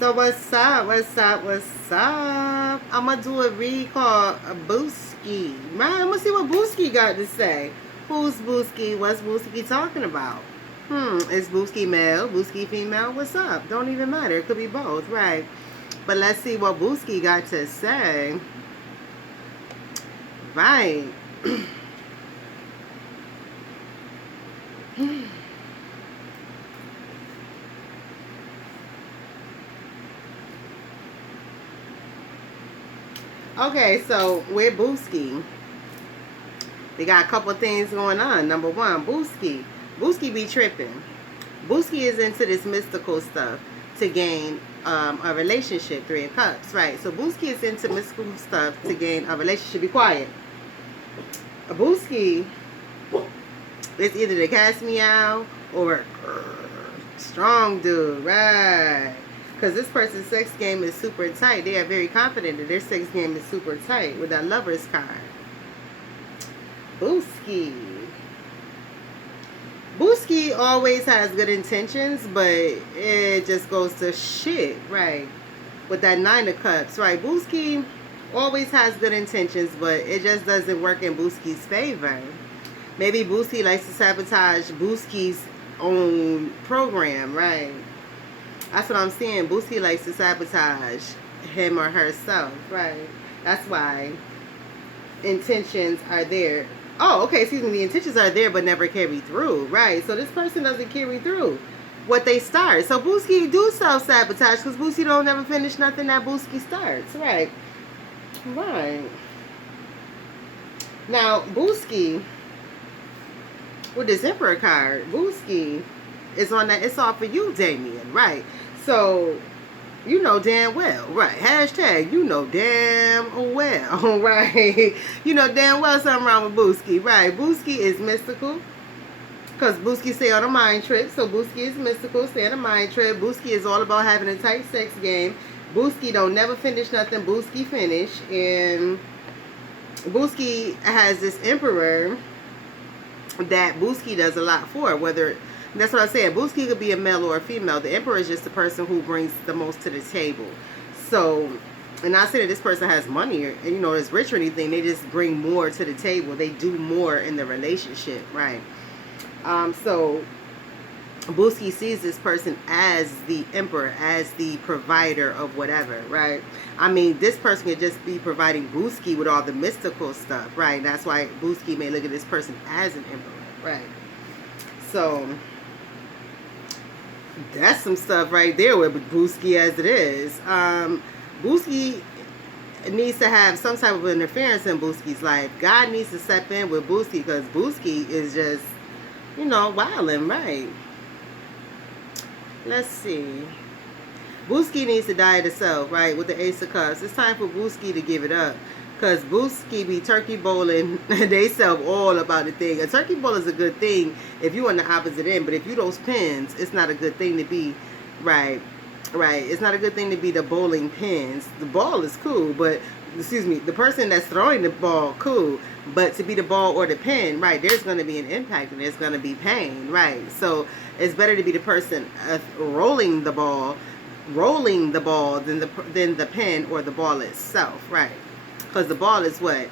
So what's up? What's up? What's up? I'm gonna do a read called Booskie. Man, I'm gonna see what Booskie got to say. Who's Booskie? What's Booskie talking about? Is Booskie male? Booskie female? What's up? Don't even matter. It could be both, right? But let's see what Booskie got to say. Right. Okay, so with Booskie, they got a couple things going on. Number one, Booskie. Booskie be tripping. Booskie is into this mystical stuff to gain a relationship. Three of Cups, right? So Booskie is into mystical stuff to gain a relationship. Be quiet. A Booskie is either the cast meow or strong dude, right? Because this person's sex game is super tight. They are very confident that their sex game is super tight with that Lover's card. Booskie. Booskie always has good intentions, but it just goes to shit, right? With that Nine of Cups, right? Booskie always has good intentions, but it just doesn't work in Booskie's favor. Maybe Booskie likes to sabotage Booskie's own program, right? That's what I'm saying. Booskie likes to sabotage him or herself, right? That's why intentions are there. Oh, okay, excuse me. The intentions are there but never carry through, right? So this person doesn't carry through what they start. So Booskie do self-sabotage because Booskie don't never finish nothing that Booskie starts, right? Right. Now, Booskie, with this Emperor card, Booskie is on that. It's all for you, Damien, right? So you know damn well, right? Hashtag, you know damn well, right? You know damn well something wrong with Booskie, right? Booskie is mystical because Booskie stay on a mind trip. So Booskie is mystical, stay on a mind trip. Booskie is all about having a tight sex game. Booskie don't never finish nothing. Booskie finish. And Booskie has this Emperor that Booskie does a lot for, whether that's what I said. Booskie could be a male or a female. The Emperor is just the person who brings the most to the table. So, and not saying that this person has money or, you know, is rich or anything. They just bring more to the table. They do more in the relationship, right? So, Booskie sees this person as the Emperor, as the provider of whatever, right? I mean, this person could just be providing Booskie with all the mystical stuff, right? That's why Booskie may look at this person as an Emperor, right? So that's some stuff right there with Booskie as it is. Booskie needs to have some type of interference in Booskie's life. God needs to step in with Booskie because Booskie is just, you know, wilding, right? Let's see. Booskie needs to die to self, right? With the Ace of Cups. It's time for Booskie to give it up. Because Booskie be turkey bowling. They self all about the thing. A turkey bowl is a good thing if you on the opposite end. But if you those pins, it's not a good thing to be, right? Right. It's not a good thing to be the bowling pins. The ball is cool, but, excuse me, the person that's throwing the ball, cool. But to be the ball or the pin, right, there's going to be an impact and there's going to be pain, right? So it's better to be the person rolling the ball than the pin or the ball itself, right? Because the ball is what?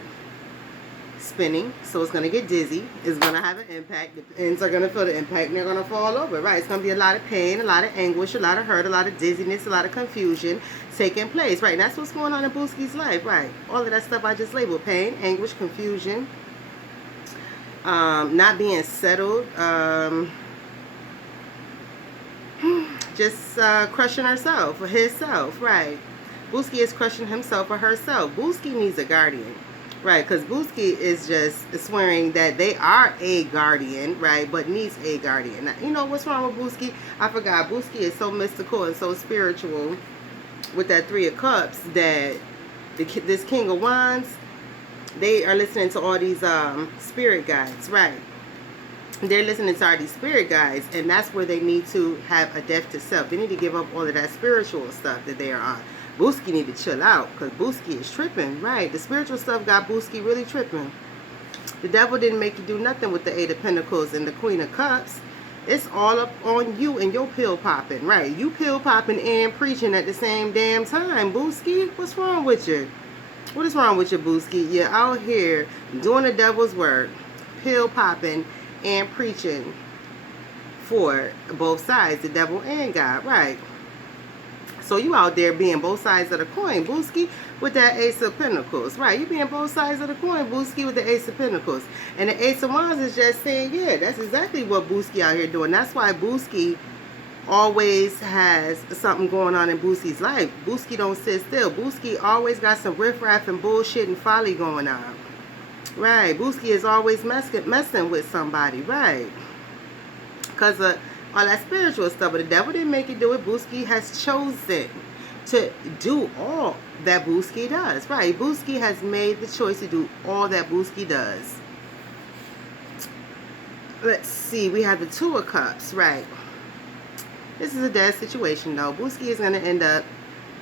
Spinning, so it's going to get dizzy. It's going to have an impact. The pins are going to feel the impact and they're going to fall over, right? It's going to be a lot of pain, a lot of anguish, a lot of hurt, a lot of dizziness, a lot of confusion taking place, right? And that's what's going on in Booskie's life, right? All of that stuff I just labeled: pain, anguish, confusion, not being settled, just crushing herself or himself, right? Booskie is crushing himself or herself. Booskie needs a guardian, right? Because Booskie is just swearing that they are a guardian, right? But needs a guardian. Now, you know what's wrong with Booskie? I forgot. Booskie is so mystical and so spiritual with that Three of Cups that this King of Wands, they are listening to all these spirit guides, right? They're listening to all these spirit guides, and that's where they need to have a death to self. They need to give up all of that spiritual stuff that they are on. Booskie need to chill out because Booskie is tripping, right? The spiritual stuff got Booskie really tripping. The devil didn't make you do nothing with the Eight of Pentacles and the Queen of Cups. It's all up on you and your pill popping, right? You pill popping and preaching at the same damn time, Booskie. What's wrong with you? What is wrong with you, Booskie? You're out here doing the devil's work, pill popping and preaching for both sides, the devil and God, right? So you out there being both sides of the coin, Booskie, with that Ace of Pentacles. Right, you being both sides of the coin, Booskie, with the Ace of Pentacles. And the Ace of Wands is just saying, yeah, that's exactly what Booskie out here doing. That's why Booskie always has something going on in Boosie's life. Booskie don't sit still. Booskie always got some riffraff and bullshit and folly going on. Right, Booskie is always messing with somebody, right? Because of all that spiritual stuff. But the devil didn't make it do it. Booskie has chosen to do all that Booskie does. Right. Booskie has made the choice to do all that Booskie does. Let's see. We have the Two of Cups. Right. This is a dead situation, though. Booskie is going to end up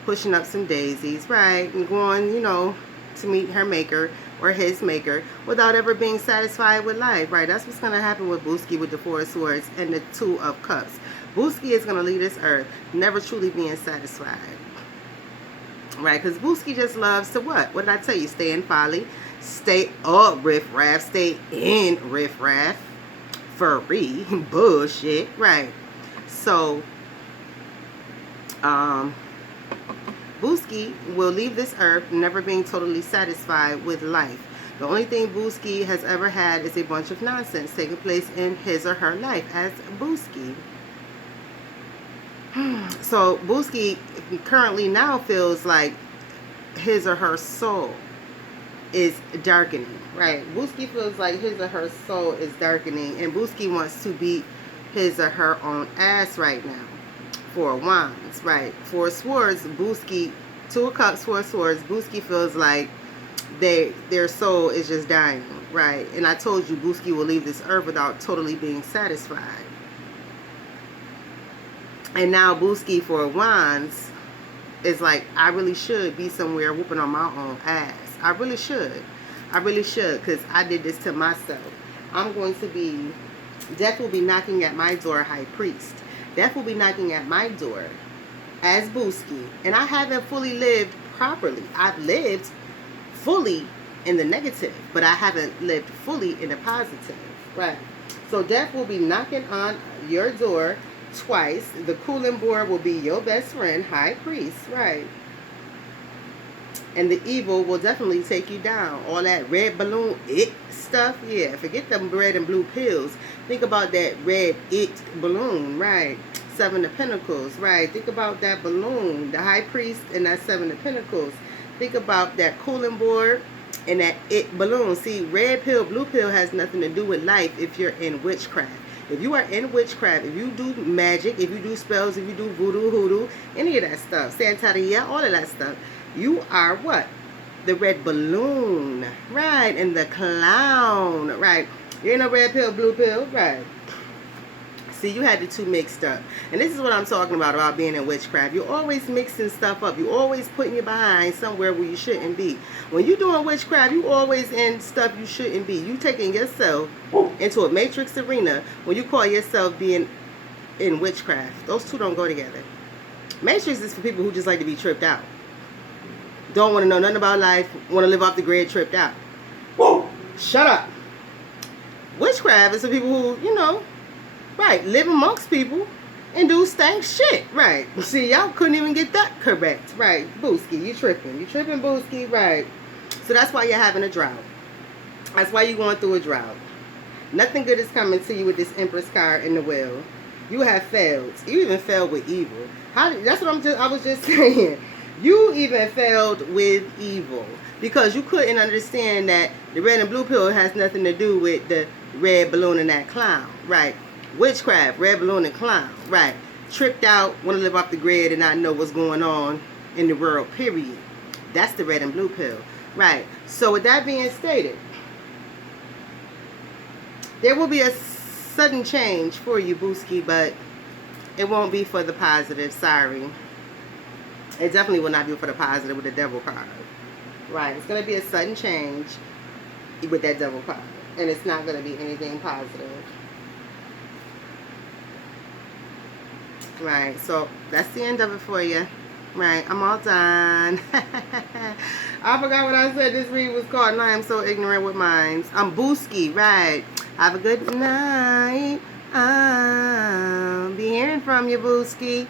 pushing up some daisies. Right. And going, you know, to meet her maker or his maker without ever being satisfied with life, right? That's what's going to happen with Booskie with the Four of Swords and the Two of Cups. Booskie is going to leave this earth never truly being satisfied, right? Because Booskie just loves to what? What did I tell you? Stay in folly, stay up riffraff, stay in riffraff, furry, bullshit, right? So, Booskie will leave this earth never being totally satisfied with life. The only thing Booskie has ever had is a bunch of nonsense taking place in his or her life as Booskie. So Booskie currently now feels like his or her soul is darkening, right? Booskie feels like his or her soul is darkening, and Booskie wants to beat his or her own ass right now. Four of Wands, right? Four of Swords, Booskie, Two of Cups, Four of Swords, Booskie feels like their soul is just dying, right? And I told you Booskie will leave this earth without totally being satisfied. And now Booskie, Four of Wands, is like, I really should be somewhere whooping on my own ass. I really should. I really should, because I did this to myself. I'm going to be, death will be knocking at my door, High Priest. Death will be knocking at my door as Booskie. And I haven't fully lived properly. I've lived fully in the negative, but I haven't lived fully in the positive. Right. So death will be knocking on your door twice. The cooling board will be your best friend, High Priest. Right. And the evil will definitely take you down. All that red balloon stuff, yeah, forget them red and blue pills. Think about that red balloon, right? Seven of Pentacles, right? Think about that balloon, the High Priest and that Seven of Pentacles. Think about that cooling board and that balloon. See, red pill, blue pill has nothing to do with life if you're in witchcraft. If you are in witchcraft, if you do magic, if you do spells, if you do voodoo, hoodoo, any of that stuff, Santeria, all of that stuff, you are what? The red balloon, right? And the clown, right? You ain't no red pill, blue pill, right? See, you had the two mixed up. And this is what I'm talking about being in witchcraft. You're always mixing stuff up. You're always putting you behind somewhere where you shouldn't be. When you're doing witchcraft, you always in stuff you shouldn't be. You taking yourself into a matrix arena when you call yourself being in witchcraft. Those two don't go together. Matrix is for people who just like to be tripped out. Don't want to know nothing about life. Want to live off the grid, tripped out. Shut up. Witchcraft is for people who, you know, right, live amongst people and do stank shit. Right. See, y'all couldn't even get that correct. Right. Booskie, you tripping. You tripping, Booskie. Right. So that's why you're having a drought. That's why you're going through a drought. Nothing good is coming to you with this Empress card in the wheel. You have failed. You even failed with evil. That's what I was just saying. You even failed with evil because you couldn't understand that the red and blue pill has nothing to do with the red balloon and that clown, right? Witchcraft, red balloon and clown, right? Tricked out, want to live off the grid and not know what's going on in the world, period. That's the red and blue pill, right? So with that being stated, there will be a sudden change for you, Booskie, but it won't be for the positive, sorry. It definitely will not be for the positive with the devil card. Right. It's going to be a sudden change with that devil card. And it's not going to be anything positive. Right, so that's the end of it for you. Right, I'm all done. I forgot what I said this read was called, and I am so ignorant with mines. I'm Booskie, right. Have a good night. I'll be hearing from you, Booskie.